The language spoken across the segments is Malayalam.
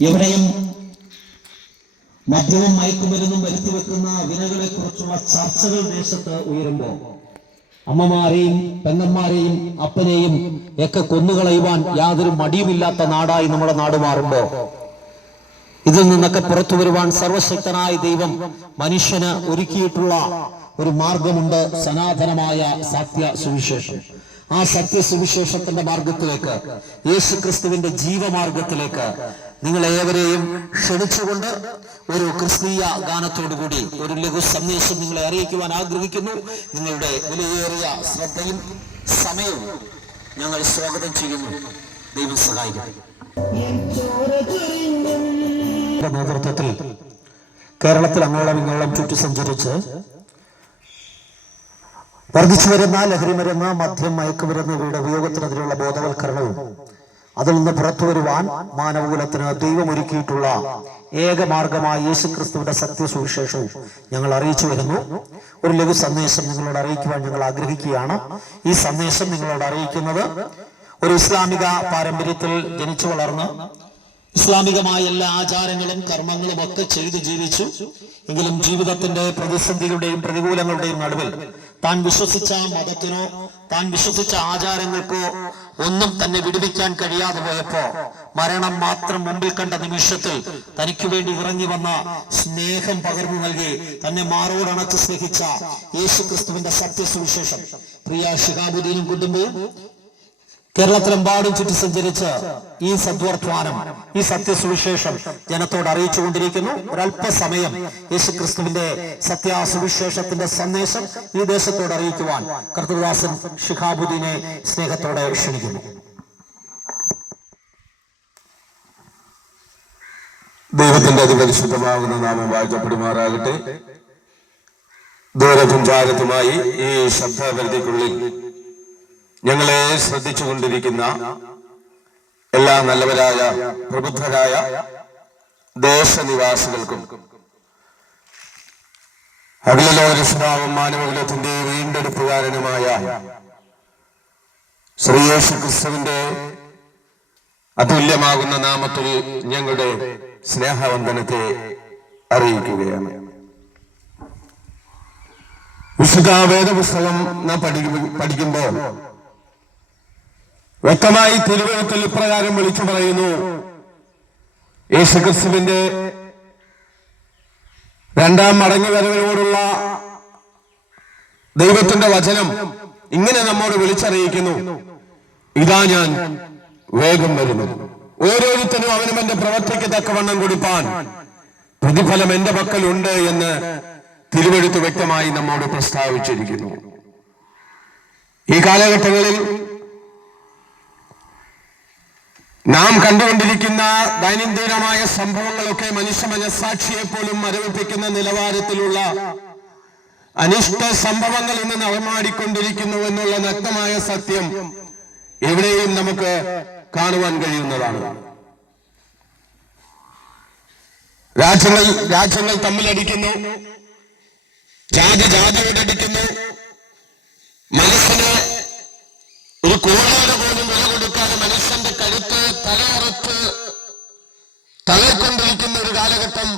എവിടെയും മദ്യവും മയക്കുമരുന്നും വരുത്തിവെക്കുന്ന വിനകളെ കുറിച്ചുള്ള ചർച്ചകൾ ദേശത്ത് ഉയരുമ്പോൾ അമ്മമാരെയും പെങ്ങന്മാരെയും അപ്പനെയും ഒക്കെ കൊന്നുകളയുവാൻ യാതൊരു മടിയുമില്ലാത്ത നാടായി നമ്മുടെ നാട് മാറുമ്പോ ഇതിൽ നിന്നൊക്കെ പുറത്തു വരുവാൻ സർവശക്തനായ ദൈവം മനുഷ്യന് ഒരുക്കിയിട്ടുള്ള ഒരു മാർഗമുണ്ട്, സനാതനമായ സത്യ സുവിശേഷം. ആ സത്യസുവിശേഷത്തിന്റെ മാർഗത്തിലേക്ക്, യേശു ക്രിസ്തുവിന്റെ ജീവമാർഗത്തിലേക്ക് നിങ്ങളേവരെയും ക്ഷണിച്ചുകൊണ്ട് ഒരു ക്രിസ്തീയ ഗാനത്തോടുകൂടി ഒരു ലഘു സന്ദേശം നിങ്ങളെ അറിയിക്കുവാൻ ആഗ്രഹിക്കുന്നു. നിങ്ങളുടെ വിലയേറിയ ശ്രദ്ധയും സമയവും ഞങ്ങൾ സ്വാഗതം ചെയ്യുന്നു. ദൈവം സഹായിക്കട്ടെ. നേതൃത്വത്തിൽ കേരളത്തിൽ അങ്ങോളം ഇങ്ങോളം ചുറ്റി സഞ്ചരിച്ച് വർദ്ധിച്ചു വരുന്ന ലഹരിമരുന്ന്, മദ്യം, മയക്കുമരുന്ന് ഇവയുടെ ഉപയോഗത്തിനെതിരെയുള്ള ബോധവൽക്കരണവും അതിൽ നിന്ന് പുറത്തു വരുവാൻ മാനവകുലത്തിന് ദൈവമൊരുക്കിയിട്ടുള്ള ഏകമാർഗമായ യേശുക്രിസ്തുവിന്റെ സത്യസുവിശേഷവും ഞങ്ങൾ അറിയിച്ചു വരുന്നു. ഒരു ലഘു സന്ദേശം നിങ്ങളോട് അറിയിക്കുവാൻ ഞങ്ങൾ ആഗ്രഹിക്കുകയാണ്. ഈ സന്ദേശം നിങ്ങളോട് അറിയിക്കുന്നത് ഒരു ഇസ്ലാമിക പാരമ്പര്യത്തിൽ ജനിച്ചു വളർന്ന് ഇസ്ലാമികമായ എല്ലാ ആചാരങ്ങളും കർമ്മങ്ങളും ഒക്കെ ചെയ്ത് ജീവിച്ചു. എങ്കിലും ജീവിതത്തിന്റെ പ്രതിസന്ധികളുടെയും പ്രതികൂലങ്ങളുടെയും നടുവിൽ താൻ വിശ്വസിച്ച മതത്തിനോ താൻ വിശ്വസിച്ച ആചാരങ്ങൾക്കോ ഒന്നും തന്നെ വിടുവിക്കാൻ കഴിയാതെ പോയപ്പോ മരണം മാത്രം മുമ്പിൽ കണ്ട നിമിഷത്തിൽ തനിക്ക് വേണ്ടി ഇറങ്ങി വന്ന സ്നേഹം പകർന്നു നൽകി തന്നെ മാറോടണച്ച് സ്നേഹിച്ച യേശു ക്രിസ്തുവിന്റെ സത്യസുവിശേഷം പ്രിയ ശിഹാബുദ്ദീനും കുടുംബവും കേരളത്തിലെമ്പാടും ചുറ്റി സഞ്ചരിച്ച് ഈ സദ്വർത്തമാനം, ഈ സത്യസുവിശേഷം ജനത്തോട് അറിയിച്ചുകൊണ്ടിരിക്കുന്നു. ഒരല്പസമയം യേശു ക്രിസ്തുവിന്റെ സത്യസുവിശേഷത്തിന്റെ സന്ദേശം ഈ ദേശത്തോട് അറിയിക്കുവാൻ കർത്തൃദാസൻ ശിഹാബുദ്ദീനെ സ്നേഹത്തോടെ ക്ഷണിക്കുന്നു. ദൈവത്തിന്റെ അതിപരിശുദ്ധമാകുന്ന നാമം വാഴ്ത്തപ്പെടുമാറാകട്ടെ. ദൂരസഞ്ചാരത്തുമായി ഈ ശബ്ദപരിധിക്കുള്ളിൽ ഞങ്ങളെ ശ്രദ്ധിച്ചുകൊണ്ടിരിക്കുന്ന എല്ലാ നല്ലവരായ പ്രബുദ്ധരായ ദേശനിവാസികൾക്കും അഖിലലോകരക്ഷിതാവും മാനവകുലത്തിന്റെ വീണ്ടെടുപ്പുകാരനുമായ ശ്രീ യേശു ക്രിസ്തുവിന്റെ അതുല്യമാകുന്ന നാമത്തിൽ ഞങ്ങളുടെ സ്നേഹവന്ദനത്തെ അറിയിക്കുകയാണ്. വിശുദ്ധ വേദപുസ്തകം നാം പഠിക്കുമ്പോൾ വ്യക്തമായി തിരുവഴുത്തിൽ ഇപ്രകാരം വിളിച്ചു പറയുന്നു: യേശുക്രിസ്തുവിന്റെ രണ്ടാം മടങ്ങിവരവിനോടുള്ള ദൈവത്തിന്റെ വചനം ഇങ്ങനെ നമ്മോട് വിളിച്ചറിയിക്കുന്നു: ഇതാ ഞാൻ വേഗം വരുന്നു, ഓരോരുത്തരും അവനവന്റെ പ്രവർത്തിക്ക് തക്കവണ്ണം കൊടുപ്പാൻ പ്രതിഫലം എന്റെ പക്കലുണ്ട് എന്ന് തിരുവെഴുത്ത് വ്യക്തമായി നമ്മോട് പ്രസ്താവിച്ചിരിക്കുന്നു. ഈ കാലഘട്ടങ്ങളിൽ നാം കണ്ടുകൊണ്ടിരിക്കുന്ന ദൈനംദിനമായ സംഭവങ്ങളൊക്കെ മനുഷ്യ മനസ്സാക്ഷിയെ പോലും മരവിപ്പിക്കുന്ന നിലവാരത്തിലുള്ള അനിഷ്ട സംഭവങ്ങൾ ഇന്ന് നടമാടിക്കൊണ്ടിരിക്കുന്നു എന്നുള്ള നഗ്നമായ സത്യം എവിടെയും നമുക്ക് കാണുവാൻ കഴിയുന്നതാണ്. രാജ്യങ്ങൾ തമ്മിലടിക്കുന്നു, ജാതിയോടടിക്കുന്നു, മനസ്സിന് ഒരു കോഴയുടെ പോലും വില കൊടുക്കാതെ മനുഷ്യന്റെ കരുത്ത് തലയറുത്ത് തള്ളിക്കൊണ്ടിരിക്കുന്ന ഒരു കാലഘട്ടം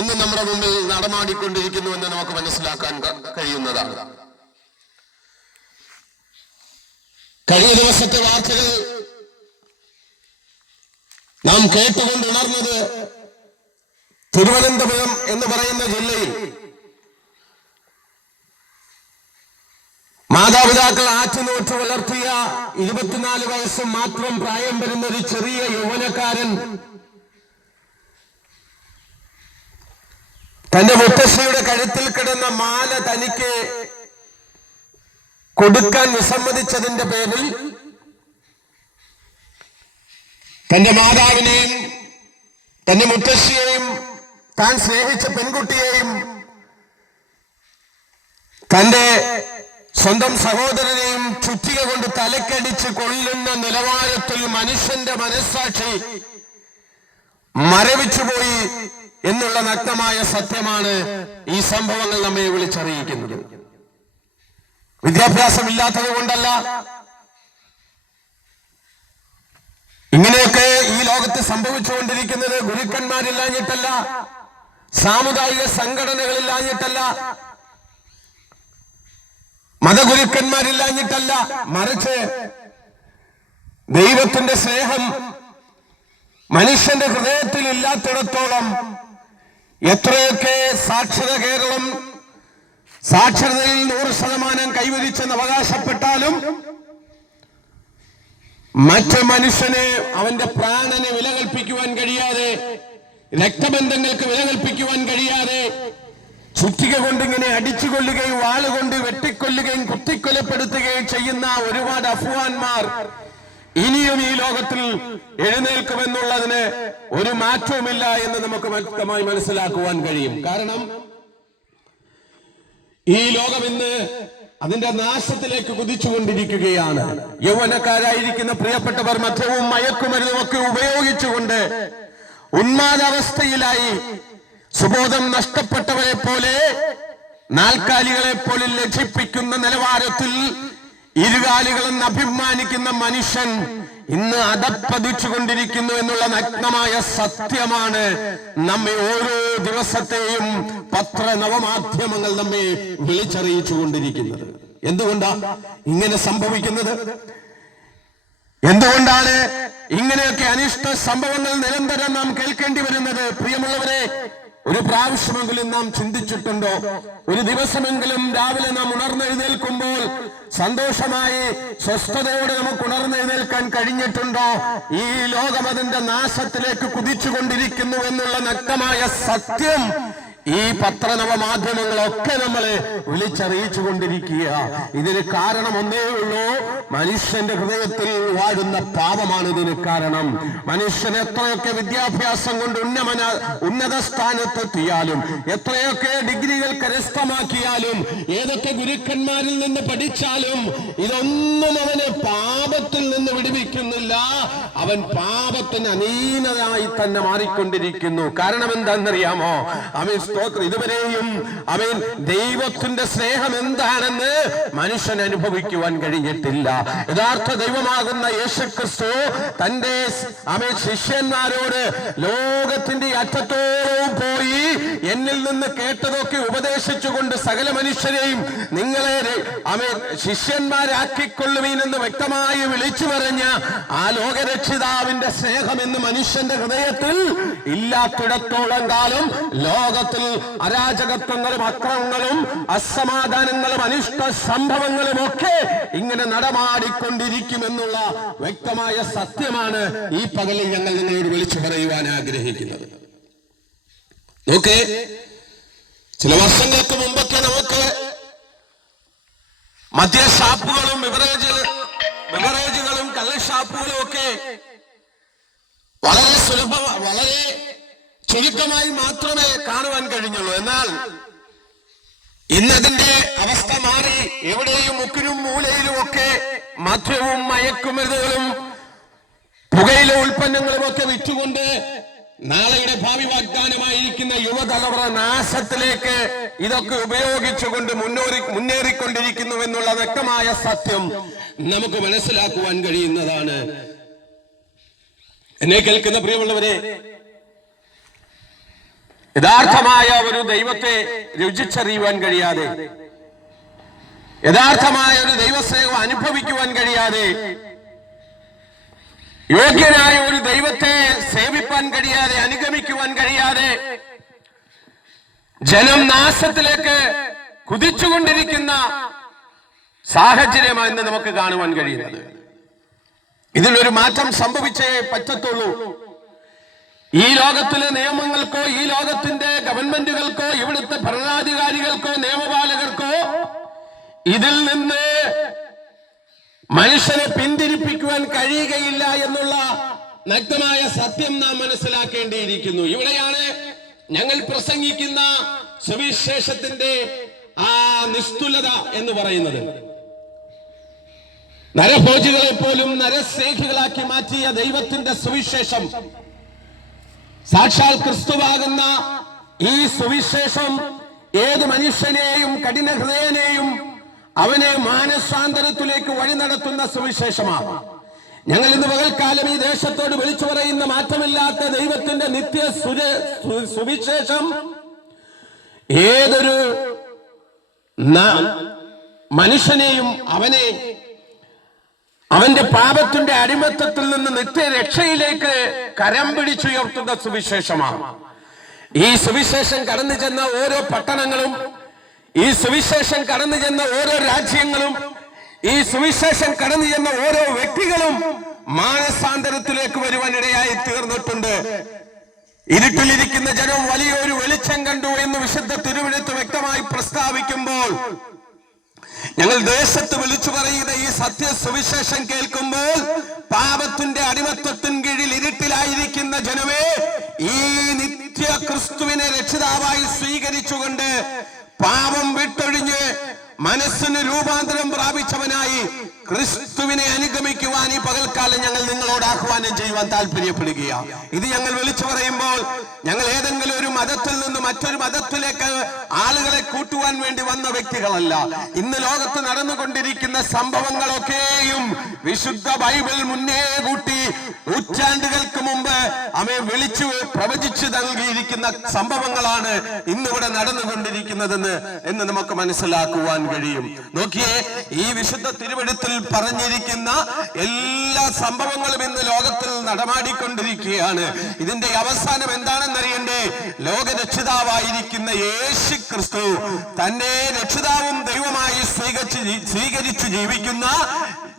ഇന്ന് നമ്മുടെ മുമ്പിൽ നടമാടിക്കൊണ്ടിരിക്കുന്നു എന്ന് നമുക്ക് മനസ്സിലാക്കാൻ കഴിയുന്നതാണ്. കഴിഞ്ഞ ദിവസത്തെ വാർത്തകൾ നാം കേട്ടുകൊണ്ടുണർന്നത് തിരുവനന്തപുരം എന്ന് പറയുന്ന ജില്ലയിൽ മാതാപിതാക്കൾ ആറ്റുനോറ്റ് വളർത്തിയ 24 വയസ്സ് മാത്രം പ്രായം വരുന്ന ഒരു ചെറിയ യൗവനക്കാരൻ തന്റെ മുത്തശ്ശിയുടെ കഴുത്തിൽ കിടന്ന മാല തനിക്ക് കൊടുക്കാൻ വിസമ്മതിച്ചതിന്റെ പേരിൽ തന്റെ മാതാവിനെയും തന്റെ മുത്തശ്ശിയെയും താൻ സ്നേഹിച്ച പെൺകുട്ടിയെയും തന്റെ സ്വന്തം സഹോദരനെയും ചുറ്റിക കൊണ്ട് തലക്കടിച്ച് കൊല്ലുന്ന നിലവാരത്തിൽ മനുഷ്യന്റെ മനസ്സാക്ഷി മരവിച്ചുപോയി എന്നുള്ള നഗ്നമായ സത്യമാണ് ഈ സംഭവങ്ങൾ നമ്മെ വിളിച്ചറിയിക്കുന്നത്. വിദ്യാഭ്യാസമില്ലാത്തത് കൊണ്ടല്ല, ഇങ്ങനെയൊക്കെ ഈ ലോകത്ത് സംഭവിച്ചുകൊണ്ടിരിക്കുന്നത് ഗുരുക്കന്മാരില്ലാഞ്ഞിട്ടല്ല, സാമുദായിക സംഘടനകളില്ലാഞ്ഞിട്ടല്ല, മതഗുരുക്കന്മാരില്ലാഞ്ഞിട്ടല്ല, മറിച്ച് ദൈവത്തിന്റെ സ്നേഹം മനുഷ്യന്റെ ഹൃദയത്തിൽ ഇല്ലാത്തിടത്തോളം എത്രയൊക്കെ കേരളം സാക്ഷരതയിൽ 100% കൈവരിച്ചെന്ന് അവകാശപ്പെട്ടാലും മറ്റു മനുഷ്യന് അവന്റെ പ്രാണനെ വില കൽപ്പിക്കുവാൻ കഴിയാതെ, രക്തബന്ധങ്ങൾക്ക് വില കൽപ്പിക്കുവാൻ കഴിയാതെ, ചുറ്റിക കൊണ്ടിങ്ങനെ അടിച്ചുകൊള്ളുകയും വാളുകൊണ്ട് വെട്ടിക്കൊല്ലുകയും കുത്തിക്കൊലപ്പെടുത്തുകയും ചെയ്യുന്ന ഒരുപാട് അഫ്വാന്മാർ ഇനിയും ഈ ലോകത്തിൽ എഴുന്നേൽക്കുമെന്നുള്ളതിന് ഒരു മാറ്റവുമില്ല എന്ന് നമുക്ക് വ്യക്തമായി മനസ്സിലാക്കുവാൻ കഴിയും. കാരണം ഈ ലോകം ഇന്ന് അതിന്റെ നാശത്തിലേക്ക് കുതിച്ചുകൊണ്ടിരിക്കുകയാണ്. യൗവനക്കാരായിരിക്കുന്ന പ്രിയപ്പെട്ടവർ മദ്യവും മയക്കുമരുന്നും ഒക്കെ ഉപയോഗിച്ചുകൊണ്ട് ഉന്മാദാവസ്ഥയിലായി സുബോധം നഷ്ടപ്പെട്ടവരെ പോലെ, നാൽക്കാലികളെ പോലെ ലജ്ജിപ്പിക്കുന്ന നിലവാരത്തിൽ ഇരുകാലികളെന്ന് അഭിമാനിക്കുന്ന മനുഷ്യൻ ഇന്ന് അധപ്പതിച്ചുകൊണ്ടിരിക്കുന്നു എന്നുള്ള നഗ്നമായ സത്യമാണ് നമ്മെ ഓരോ ദിവസത്തെയും നവമാധ്യമങ്ങൾ നമ്മെ വിളിച്ചറിയിച്ചു കൊണ്ടിരിക്കുന്നത്. എന്തുകൊണ്ടാ ഇങ്ങനെ സംഭവിക്കുന്നത്? എന്തുകൊണ്ടാണ് ഇങ്ങനെയൊക്കെ അനിഷ്ട സംഭവങ്ങൾ നിരന്തരം നാം കേൾക്കേണ്ടി വരുന്നത്? പ്രിയമുള്ളവരെ, ഒരു പ്രാവശ്യമെങ്കിലും നാം ചിന്തിച്ചിട്ടുണ്ടോ? ഒരു ദിവസമെങ്കിലും രാവിലെ നാം ഉണർന്നെഴുന്നേൽക്കുമ്പോൾ സന്തോഷമായി സ്വസ്ഥതയോടെ നമുക്ക് ഉണർന്നെഴുന്നേൽക്കാൻ കഴിഞ്ഞിട്ടുണ്ടോ? ഈ ലോകം അതിന്റെ നാശത്തിലേക്ക് കുതിച്ചുകൊണ്ടിരിക്കുന്നു എന്നുള്ള നഗ്നമായ സത്യം ഈ നവമാധ്യമങ്ങളൊക്കെ നമ്മളെ വിളിച്ചറിയിച്ചു കൊണ്ടിരിക്കുക. ഇതിന് കാരണം ഒന്നേ ഉള്ളൂ, മനുഷ്യന്റെ ഹൃദയത്തിൽ വാഴുന്ന പാപമാണ് ഇതിന് കാരണം. മനുഷ്യൻ എത്രയൊക്കെ വിദ്യാഭ്യാസം കൊണ്ട് ഉന്നത സ്ഥാനത്തെത്തിയാലും, എത്രയൊക്കെ ഡിഗ്രികൾ കരസ്ഥമാക്കിയാലും, ഏതൊക്കെ ഗുരുക്കന്മാരിൽ നിന്ന് പഠിച്ചാലും ഇതൊന്നും അവനെ പാപത്തിൽ നിന്ന് വിടുവിക്കുന്നില്ല. അവൻ പാപത്തിന് അനീനതായി തന്നെ മാറിക്കൊണ്ടിരിക്കുന്നു. കാരണം എന്താണെന്നറിയാമോ? അവൻ ഇതുവരെയും അവൻ ദൈവത്തിന്റെ സ്നേഹം എന്താണെന്ന് മനുഷ്യൻ അനുഭവിക്കുവാൻ കഴിഞ്ഞിട്ടില്ല. യഥാർത്ഥ ദൈവമാകുന്ന യേശുക്രിസ്തു തന്റെ ശിഷ്യന്മാരോട് ലോകത്തിന്റെ അറ്റത്തോളം പോയി എന്നിൽ നിന്ന് കേട്ടതൊക്കെ ഉപദേശിച്ചുകൊണ്ട് സകല മനുഷ്യരെയും നിങ്ങളെ ശിഷ്യന്മാരാക്കിക്കൊള്ളുവീൻ എന്ന് വ്യക്തമായി വിളിച്ചു പറഞ്ഞ ആ ലോകരക്ഷിതാവിന്റെ സ്നേഹം എന്ന് മനുഷ്യന്റെ ഹൃദയത്തിൽ ഇല്ലാത്തിടത്തോളം കാലം ലോകത്തിൽ അരാജകത്വങ്ങളും അക്രമങ്ങളും അസമാധാനങ്ങളും അനിഷ്ട സംഭവങ്ങളും ഒക്കെ ഇങ്ങനെ നടമാടിക്കൊണ്ടിരിക്കുമെന്നുള്ള വ്യക്തമായ സത്യമാണ് ഈ പകലിൽ ഞങ്ങൾ നിങ്ങളോട് വിളിച്ചു പറയുവാൻ ആഗ്രഹിക്കുന്നത്. നോക്കേ, ചില വർഷങ്ങൾക്ക് മുമ്പൊക്കെ നമുക്ക് മദ്യഷാപ്പുകളും ബിവറേജുകളും കള്ളഷാപ്പുകളും ഒക്കെ വളരെ ചുരുക്കമായി മാത്രമേ കാണുവാൻ കഴിഞ്ഞുള്ളൂ. എന്നാൽ ഇന്നതിന്റെ അവസ്ഥ മാറി. എവിടെയും മുക്കിലും മൂലയിലും ഒക്കെ മദ്യവും മയക്കുമരുന്നുകളും പുകയില ഉൽപ്പന്നങ്ങളും ഒക്കെ വിറ്റുകൊണ്ട് നാളെയുടെ ഭാവി വാഗ്ദാനമായിരിക്കുന്ന യുവതലമുറ നാശത്തിലേക്ക് ഇതൊക്കെ ഉപയോഗിച്ചുകൊണ്ട് മുന്നേറിക്കൊണ്ടിരിക്കുന്നു എന്നുള്ള വ്യക്തമായ സത്യം നമുക്ക് മനസ്സിലാക്കുവാൻ കഴിയുന്നതാണ്. എന്നെ കേൾക്കുന്ന പ്രിയമുള്ളവരെ, യഥാർത്ഥമായ ഒരു ദൈവത്തെ രുചിച്ചറിയുവാൻ കഴിയാതെ, യഥാർത്ഥമായ ഒരു ദൈവസ്നേഹം അനുഭവിക്കുവാൻ കഴിയാതെ, യോഗ്യനായ ഒരു ദൈവത്തെ സേവിപ്പാൻ കഴിയാതെ, അനുഗമിക്കുവാൻ കഴിയാതെ ജനം നാശത്തിലേക്ക് കുതിച്ചുകൊണ്ടിരിക്കുന്ന സാഹചര്യമാണ് ഇന്ന് നമുക്ക് കാണുവാൻ കഴിയുന്നത്. ഇതിലൊരു മാറ്റം സംഭവിച്ചേ പറ്റത്തുള്ളൂ. ഈ ലോകത്തിലെ നിയമങ്ങൾക്കോ, ഈ ലോകത്തിന്റെ ഗവൺമെന്റുകൾക്കോ, ഇവിടുത്തെ ഭരണാധികാരികൾക്കോ, നിയമപാലകർക്കോ ഇതിൽ നിന്ന് മനുഷ്യനെ പിന്തിരിപ്പിക്കുവാൻ കഴിയുകയില്ല എന്നുള്ള നഗ്നമായ സത്യം നാം മനസ്സിലാക്കേണ്ടിയിരിക്കുന്നു. ഇവിടെയാണ് ഞങ്ങൾ പ്രസംഗിക്കുന്ന സുവിശേഷത്തിന്റെ ആ നിസ്തുലത എന്ന് പറയുന്നത്. നരഭോജികളെ പോലും നരസ്നേഹികളാക്കി മാറ്റിയ ദൈവത്തിന്റെ സുവിശേഷം, സാക്ഷാൽ ക്രിസ്തുവാകുന്ന ഈ സുവിശേഷം ഏത് മനുഷ്യനെയും കഠിന ഹൃദയനെയും അവനെ മാനസാന്തരത്തിലേക്ക് വഴി നടത്തുന്ന സുവിശേഷമാണ്. ഞങ്ങൾ ഇന്ന് പകൽക്കാലം ഈ ദേശത്തോട് വിളിച്ചു പറയുന്ന മാറ്റമില്ലാത്ത ദൈവത്തിന്റെ നിത്യ സുവിശേഷം ഏതൊരു മനുഷ്യനെയും അവന്റെ പാപത്തിന്റെ അടിമത്തത്തിൽ നിന്ന് നിത്യരക്ഷയിലേക്ക് കരം പിടിച്ചുയർത്തുന്ന സുവിശേഷമാണ്. ഈ സുവിശേഷം കടന്നു ചെന്ന ഓരോ പട്ടണങ്ങളും, ഈ സുവിശേഷം കടന്നു ചെന്ന ഓരോ രാജ്യങ്ങളും, ഈ സുവിശേഷം കടന്നു ചെന്ന ഓരോ വ്യക്തികളും മാനസാന്തരത്തിലേക്ക് വരുവാനിടയായി തീർന്നിട്ടുണ്ട്. ഇരുട്ടിലിരിക്കുന്ന ജനം വലിയൊരു വെളിച്ചം കണ്ടു എന്ന് വിശുദ്ധ തിരുവെഴുത്ത് വ്യക്തമായി പ്രസ്താവിക്കുമ്പോൾ, ഞങ്ങൾ ദേശത്ത് വിളിച്ചു പറയുന്ന ഈ സത്യ സുവിശേഷം കേൾക്കുമ്പോൾ, പാപത്തിന്റെ അടിമത്തത്തിന് കീഴിൽ ഇരുട്ടിലായിരിക്കുന്ന ജനമേ, ഈ നിത്യ ക്രിസ്തുവിനെ രക്ഷിതാവായി സ്വീകരിച്ചുകൊണ്ട് പാപം വിട്ടൊഴിഞ്ഞ് മനസ്സിന് രൂപാന്തരം പ്രാപിച്ചവനായി ക്രിസ്തുവിനെ അനുഗമിക്കുവാൻ ഈ പകൽക്കാലം ഞങ്ങൾ നിങ്ങളോട് ആഹ്വാനം ചെയ്യുവാൻ താല്പര്യപ്പെടുകയാണ്. ഇത് ഞങ്ങൾ വിളിച്ചു പറയുമ്പോൾ ഞങ്ങൾ ഏതെങ്കിലും ഒരു മതത്തിൽ നിന്ന് മറ്റൊരു മതത്തിലേക്ക് ആളുകളെ കൂട്ടുവാൻ വേണ്ടി വന്ന വ്യക്തികളല്ല. ഇന്ന് ലോകത്ത് നടന്നുകൊണ്ടിരിക്കുന്ന സംഭവങ്ങളൊക്കെയും വിശുദ്ധ ബൈബിൾ മുന്നേ കൂട്ടി നൂറ്റാണ്ടുകൾക്ക് മുമ്പ് അവയെ വിളിച്ചു പ്രവചിച്ചു നൽകിയിരിക്കുന്ന സംഭവങ്ങളാണ് ഇന്നിവിടെ നടന്നുകൊണ്ടിരിക്കുന്നതെന്ന് നമുക്ക് മനസ്സിലാക്കുവാൻ കഴിയും. നോക്കിയേ, ഈ വിശുദ്ധ തിരുവെഴുത്തിൽ പറഞ്ഞിരിക്കുന്ന എല്ലാ സംഭവങ്ങളും ഇന്ന് ലോകത്തിൽ നടമാടിക്കൊണ്ടിരിക്കുകയാണ്. ഇതിന്റെ അവസാനം എന്താണെന്നറിയണ്ടേ? ലോകരക്ഷിതാവായിരിക്കുന്ന യേശു ക്രിസ്തു തന്നെ രക്ഷിതാവും ദൈവമായി സ്വീകരിച്ചു ജീവിക്കുന്ന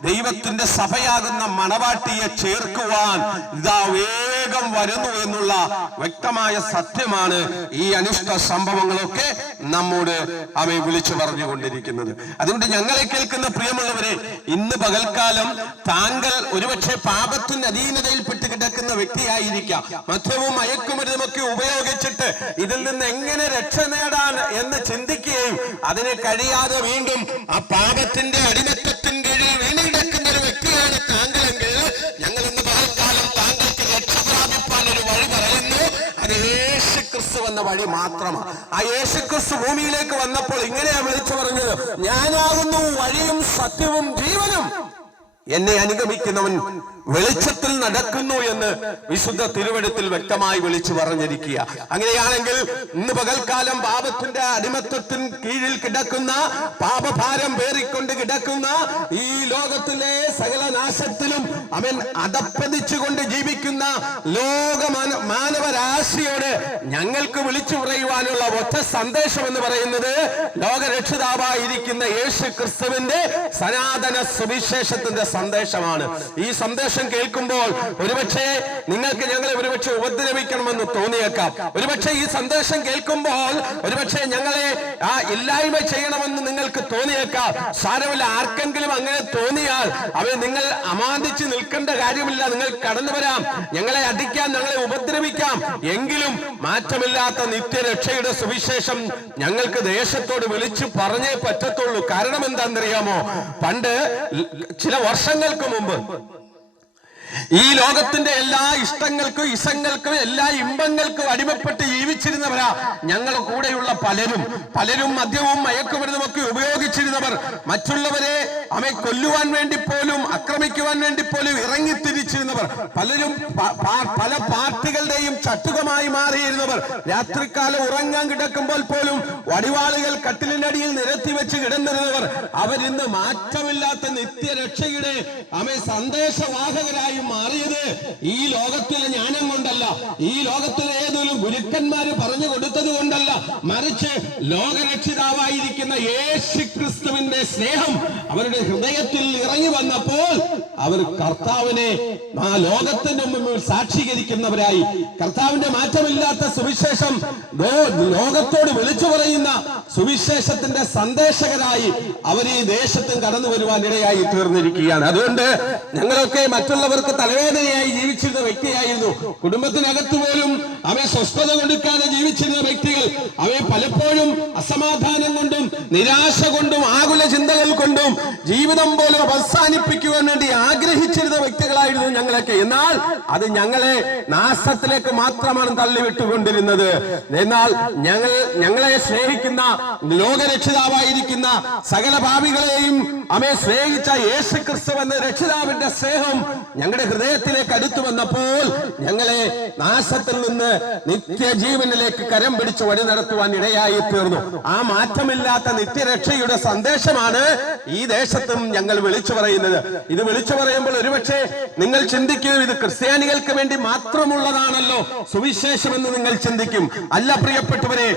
ദൈവത്തിന്റെ സഭയാകുന്ന മണവാട്ടിയെ ചേർക്കുവാൻ ഇതാ വേഗം വരുന്നു എന്നുള്ള വ്യക്തമായ സത്യമാണ് ഈ അനിഷ്ട സംഭവങ്ങളൊക്കെ നമ്മോട് അവയെ വിളിച്ചു പറഞ്ഞുകൊണ്ടിരിക്കുന്നത്. അതുകൊണ്ട് ഞങ്ങളെ കേൾക്കുന്ന പ്രിയമുള്ളവരെ, ഇന്ന് പകൽക്കാലം താങ്കൾ ഒരുപക്ഷെ പാപത്തിന്റെ അധീനതയിൽപ്പെട്ട് കിടക്കുന്ന വ്യക്തിയായിരിക്കാം. മദ്യവും മയക്കുമരുന്നുമൊക്കെ ഉപയോഗിച്ചിട്ട് ഇതിൽ നിന്ന് എങ്ങനെ രക്ഷ നേടാൻ എന്ന് ചിന്തിക്കുകയും അതിന് കഴിയാതെ വീണ്ടും ആ പാപത്തിന്റെ അടിമത്തത്തിന് കീഴിൽ വീണിടക്കുന്ന ഒരു വ്യക്തിയാണ് താങ്കളെങ്കിൽ, ഞങ്ങൾ ഇന്ന് പകൽക്കാലം താങ്കൾക്ക് രക്ഷ പ്രാപിപ്പാൻ ഒരു വഴി പറയുന്നു. അത് യേശു ക്രിസ്തു എന്ന വഴി മാത്രമാണ്. ആ യേശു ക്രിസ്തു ഭൂമിയിലേക്ക് വന്നപ്പോൾ ഇങ്ങനെയാ വിളിച്ചു പറഞ്ഞത്, ഞാനാകുന്നു വഴിയും സത്യവും ജീവനും, എന്നെ അനുഗമിക്കുന്നവൻ വെളിച്ചത്തിൽ നടക്കുന്നു എന്ന് വിശുദ്ധ തിരുവെഴുത്തിൽ വ്യക്തമായി വിളിച്ചു പറഞ്ഞിരിക്കുക. അങ്ങനെയാണെങ്കിൽ ഇന്ന് പകൽക്കാലം പാപത്തിന്റെ അടിമത്തത്തിന് കീഴിൽ കിടക്കുന്ന, പാപഭാരം പേറിക്കൊണ്ട് കിടക്കുന്ന ഈ ലോകത്തിലെ സകല നാശത്തിലും അവൻ അധപ്പതിച്ചുകൊണ്ട് ജീവിക്കുന്ന മാനവരാശിയോട് ഞങ്ങൾക്ക് വിളിച്ചു പറയുവാനുള്ള ഒറ്റ സന്ദേശം എന്ന് പറയുന്നത് ലോകരക്ഷിതാവായിരിക്കുന്ന യേശു ക്രിസ്തുവിന്റെ സനാതന സുവിശേഷത്തിന്റെ സന്ദേശമാണ്. ഈ സന്ദേശം കേൾക്കുമ്പോൾ ഒരുപക്ഷെ നിങ്ങൾക്ക് ഞങ്ങളെ ഒരുപക്ഷെ ഉപദ്രവിക്കണമെന്ന് തോന്നിയേക്കാം. ഒരുപക്ഷെ ഈ സന്ദേശം കേൾക്കുമ്പോൾ ഒരുപക്ഷെ ഞങ്ങളെ ഇല്ലായ്മ ചെയ്യണമെന്ന് നിങ്ങൾക്ക് തോന്നിയേക്കാം. സാരമില്ല, ആർക്കെങ്കിലും അങ്ങനെ തോന്നിയാൽ അവയെ നിങ്ങൾ അമാന്തിച്ച് നിൽക്കേണ്ട കാര്യമില്ല. നിങ്ങൾ കടന്നു വരാം, ഞങ്ങളെ അടിക്കാം, ഞങ്ങളെ ഉപദ്രവിക്കാം. എങ്കിലും മാറ്റമില്ലാത്ത നിത്യരക്ഷയുടെ സുവിശേഷം ഞങ്ങൾക്ക് ദേശത്തോട് വിളിച്ചു പറഞ്ഞേ പറ്റത്തുള്ളൂ. കാരണം എന്താണെന്നറിയാമോ? പണ്ട് ചില വർഷങ്ങൾക്ക് മുമ്പ് ഈ ലോകത്തിന്റെ എല്ലാ ഇഷ്ടങ്ങൾക്കും ഇസങ്ങൾക്കും എല്ലാ ഇമ്പങ്ങൾക്കും അടിമപ്പെട്ട് ജീവിച്ചിരുന്നവരാ ഞങ്ങൾ കൂടെയുള്ള പലരും മദ്യവും മയക്കുമരുന്നുമൊക്കെ ഉപയോഗിച്ചിരുന്നവർ. മറ്റുള്ളവരെ അവയെ കൊല്ലുവാൻ വേണ്ടി പോലും ആക്രമിക്കുവാൻ വേണ്ടി പോലും ഇറങ്ങിത്തിരിച്ചിരുന്നവർ. പലരും പല പാർട്ടികളുടെയും ചട്ടുകമായി മാറിയിരുന്നവർ. രാത്രികാലം ഉറങ്ങാൻ കിടക്കുമ്പോൾ പോലും വടിവാളുകൾ കട്ടിലിനടിയിൽ നിരത്തി വെച്ച് കിടന്നിരുന്നവർ. അവരിന്ന് മാറ്റമില്ലാത്ത നിത്യരക്ഷയുടെ സന്ദേശവാഹകരായി മാറിയത് ഈ ലോകത്തിലെ ജ്ഞാനം കൊണ്ടല്ല, ഈ ലോകത്തിലെ ഏതെങ്കിലും ഗുരുക്കന്മാര് പറഞ്ഞു കൊടുത്തത് കൊണ്ടല്ല, മറിച്ച് ലോകരക്ഷിതാവായിരിക്കുന്ന യേശു ക്രിസ്തുവിന്റെ സ്നേഹം അവരുടെ ഹൃദയത്തിൽ ഇറങ്ങി വന്നപ്പോൾ അവർ കർത്താവിനെ ആ ലോകത്തിന്റെ മുമ്പിൽ സാക്ഷീകരിക്കുന്നവരായി, കർത്താവിന്റെ മാറ്റമില്ലാത്ത സുവിശേഷം ലോകത്തോട് വിളിച്ചു പറയുന്ന സുവിശേഷത്തിന്റെ സന്ദേശകരായി അവർ ഈ ദേശത്തും കടന്നു വരുവാൻ ഇടയായി തീർന്നിരിക്കുകയാണ്. അതുകൊണ്ട് ഞങ്ങളൊക്കെ മറ്റുള്ളവർക്ക് തലവേദനയായി ജീവിച്ചിരുന്ന വ്യക്തിയായിരുന്നു. കുടുംബത്തിനകത്ത് പോലും അവയെ സ്വസ്ഥത കൊടുക്കാതെ ജീവിച്ചിരുന്ന വ്യക്തികൾ അവയെ പലപ്പോഴും അസമാധാനം കൊണ്ടും നിരാശ കൊണ്ടും ആകുല ചിന്തകൾ കൊണ്ടും ജീവിതം പോലും അവസാനിപ്പിക്കുവാൻ വേണ്ടി ആഗ്രഹിച്ചിരുന്ന വ്യക്തികളായിരുന്നു ഞങ്ങളൊക്കെ. എന്നാൽ അത് ഞങ്ങളെ നാശത്തിലേക്ക് മാത്രമാണ് തള്ളിവിട്ടുകൊണ്ടിരുന്നത്. എന്നാൽ ഞങ്ങളെ സ്നേഹിക്കുന്ന ലോകരക്ഷിതാവായിരിക്കുന്ന സകല പാപികളെയും സ്നേഹിച്ച യേശു ക്രിസ്തു എന്ന രക്ഷിതാവിന്റെ സ്നേഹം ഞങ്ങളുടെ ഹൃദയത്തിലേക്ക് അടുത്തു വന്നപ്പോൾ ഞങ്ങളെ നാശത്തിൽ നിന്ന് നിത്യജീവനിലേക്ക് കരം പിടിച്ച് വഴി നടത്തുവാൻ ഇടയായി തീർന്നു. ആ മാറ്റമില്ലാത്ത നിത്യരക്ഷയുടെ സന്ദേശമാണ് ഈ ദേശത്തും ഞങ്ങൾ വിളിച്ചു പറയുന്നത്. ഇത് വിളിച്ചു പറയുമ്പോൾ ഒരുപക്ഷെ നിങ്ങൾ ചിന്തിക്കും, ഇത് ക്രിസ്ത്യാനികൾക്ക് വേണ്ടി മാത്രമുള്ളതാണല്ലോ സുവിശേഷം എന്ന് നിങ്ങൾ ചിന്തിക്കും. അല്ല പ്രിയപ്പെട്ടവരെ,